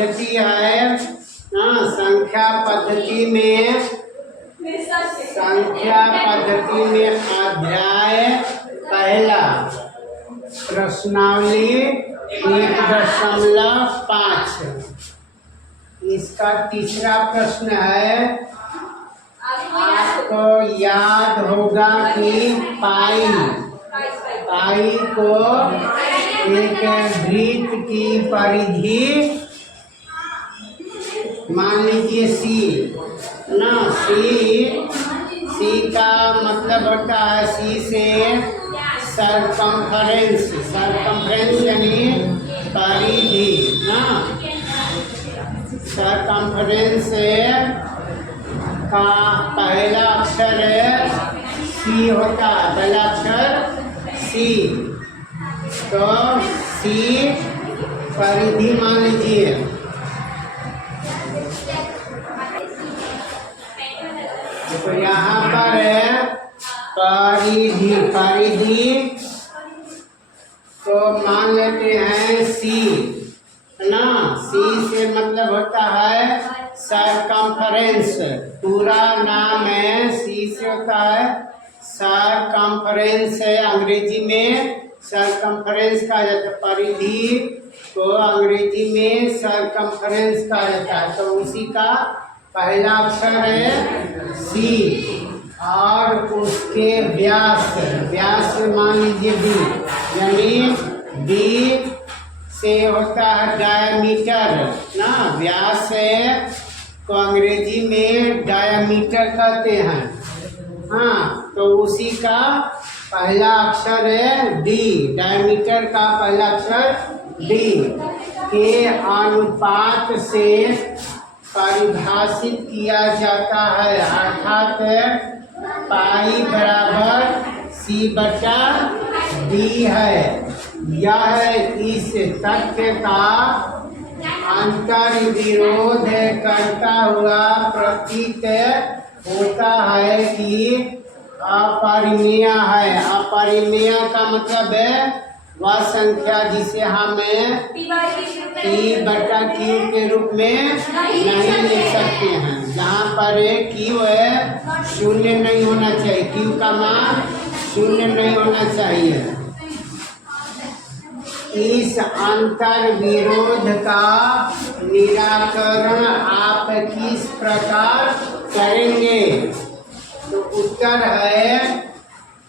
पद्धति है। संख्या पद्धति में अध्याय पहला प्रश्नावली 1.5। इसका तीसरा प्रश्न है, आपको याद होगा कि पाई को एक वृत्त की परिधि मान लीजिए सी ना। सी का मतलब होता है सी से सरकमफ्रेंस यानी परिधि ना। सरकमफ्रेंस का पहला अक्षर सी होता है, पहला अक्षर सी। तो सी परिधि मान लीजिए। तो यहाँ पर है परिधि तो मान लेते हैं सी ना। सी से मतलब होता है सरकमफ्रेंस, पूरा नाम है सी से होता है सरकमफ्रेंस है। अंग्रेजी में सरकमफ्रेंस कहा जाता है, परिधि को अंग्रेजी में सरकमफ्रेंस कहा जाता है। तो उसी का पहला अक्षर है सी और उसके व्यास मान लीजिए बी, यानी बी से होता है डायमीटर ना। व्यास को अंग्रेजी में डायमीटर कहते हैं। तो उसी का पहला अक्षर है डी। डायमीटर का पहला अक्षर डी के अनुपात से परिभाषित किया जाता है, अर्थात पाई बराबर सी बटा डी है। यह इस तथ्य का अंतर विरोध करता हुआ प्रतीत होता है कि अपरिमेय है। अपरिमेय का मतलब है वह संख्या जिसे हमें पी बटा क्यू के रूप में नहीं लिख सकते हैं, जहाँ पर क्यू है शून्य नहीं होना चाहिए, क्यू का मान शून्य नहीं होना चाहिए। इस अंतर विरोध का निराकरण आप किस प्रकार करेंगे? तो उत्तर है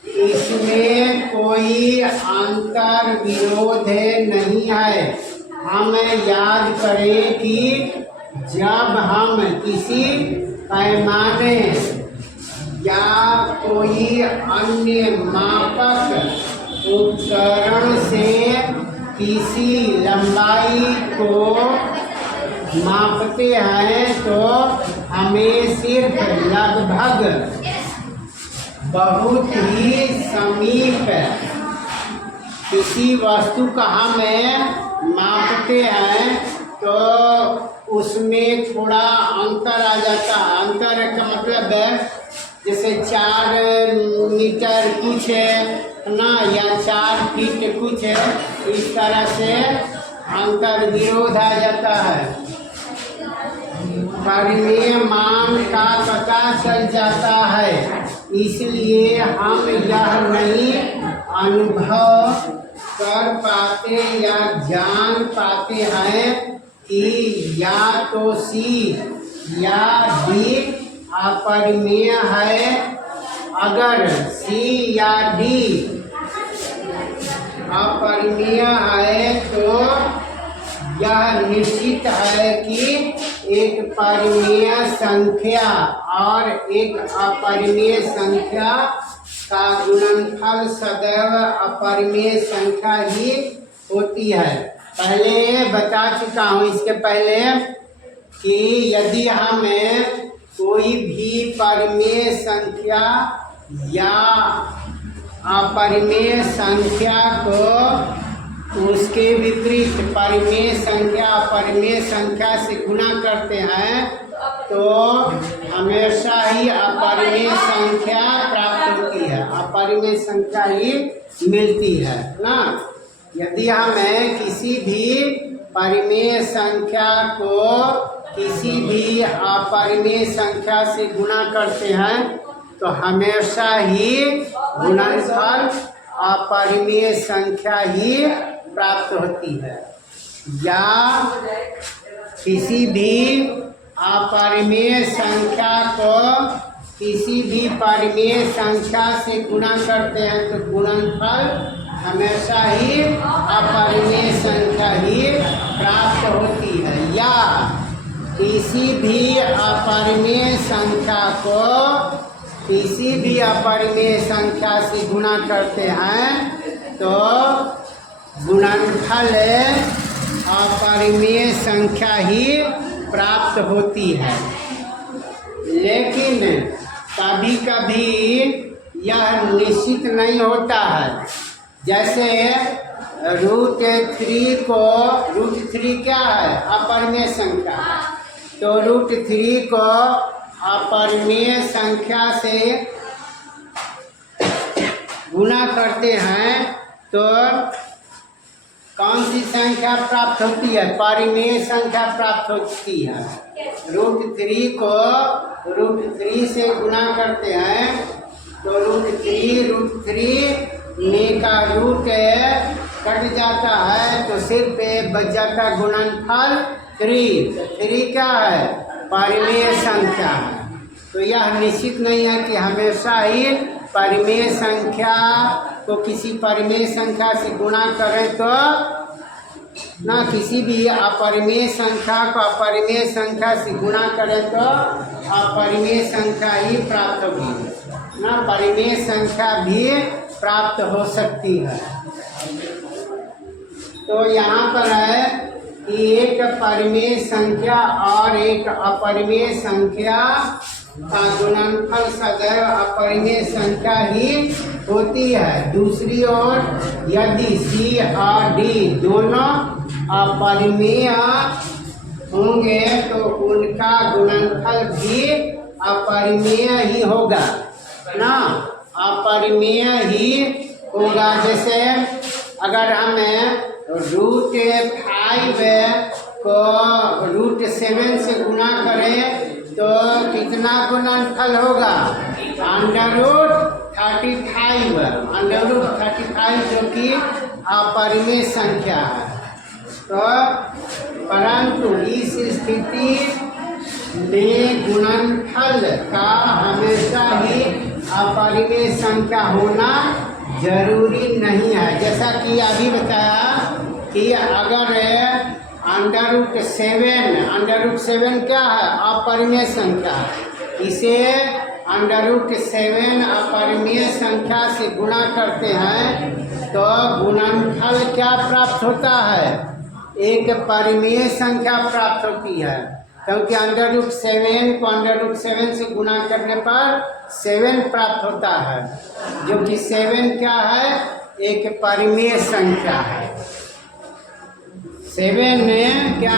इसमें कोई अंतर विरोध नहीं है। हम याद करें कि जब हम किसी पैमाने या कोई अन्य मापक उपकरण से किसी लंबाई को मापते हैं तो हमें सिर्फ लगभग बहुत ही समीप किसी वस्तु का हमें मापते हैं तो उसमें थोड़ा अंतर आ जाता है। अंतर का मतलब है जैसे 4 मीटर कुछ है ना, या 4 फीट कुछ है, इस तरह से अंतर विरोध आ जाता है। परिमेय मान का पता चल जाता है, इसलिए हम यह नहीं अनुभव कर पाते या जान पाते हैं कि या तो सी या डी अपरिमेय है। अगर सी या डी अपरिमेय है तो यह निश्चित है कि एक परिमेय संख्या और एक अपरिमेय संख्या का गुणनफल सदैव अपरिमेय संख्या ही होती है। पहले बता चुका हूँ इसके पहले कि यदि हमें कोई भी परिमेय संख्या या अपरिमेय संख्या को उसके विपरीत परिमेय संख्या अपरिमेय संख्या से गुणा करते हैं तो हमेशा ही अपरिमेय संख्या प्राप्त होती है, अपरिमेय संख्या ही मिलती है ना। यदि हमें किसी भी परिमेय संख्या को किसी भी अपरिमेय संख्या से गुणा करते हैं तो हमेशा ही गुणनफल अपरिमेय संख्या ही प्राप्त होती है। या किसी भी अपरिमेय संख्या को किसी भी परिमेय संख्या से गुणा करते हैं तो गुणनफल हमेशा ही अपरिमेय संख्या ही प्राप्त होती है। या किसी भी अपरिमेय संख्या को किसी भी अपरिमेय संख्या से गुणा करते हैं तो गुणनफल अपरिमेय संख्या ही प्राप्त होती है। लेकिन कभी कभी यह निश्चित नहीं होता है। जैसे √3 को √3 क्या है? अपरिमेय संख्या। तो √3 को अपरिमेय संख्या से गुणा करते हैं तो कौन सी संख्या प्राप्त होती है? परिमेय संख्या प्राप्त होती है। √3 को √3 से गुणा करते हैं तो √3 में का रूट कट जाता है तो सिर्फ बच जाता गुणनफल 3। 3 क्या है? परिमेय संख्या है। तो यह निश्चित नहीं है कि हमेशा ही परिमेय संख्या को किसी परिमेय संख्या से गुणा करें तो ना किसी भी अपरिमेय संख्या को अपरिमेय संख्या से गुणा करें तो अपरिमेय संख्या ही प्राप्त होगी ना, परिमेय संख्या भी प्राप्त हो सकती है। तो यहाँ पर है कि एक परिमेय संख्या और एक अपरिमेय संख्या का गुणनफल सदैव अपरिमेय संख्या ही होती है। दूसरी ओर यदि C और D दोनों अपरिमेय होंगे तो उनका गुणनफल भी अपरिमेय ही होगा ना, अपरिमेय ही होगा। जैसे अगर हमें √5 को √7 से गुणा करें तो कितना गुणनफल होगा? √35 जो कि अपरिमेय संख्या है। तो परंतु इस स्थिति में गुणनफल का हमेशा ही अपरिमेय संख्या होना जरूरी नहीं है। जैसा कि अभी बताया कि अगर √7 क्या है? अपरिमेय संख्या। इसे √7 अपरिमेय संख्या से गुणा करते हैं तो गुणनफल क्या प्राप्त होता है? एक परिमेय संख्या प्राप्त होती है, क्योंकि √7 को √7 से गुणा करने पर 7 प्राप्त होता है, जो कि 7 क्या है? एक परिमेय संख्या है। 7 क्या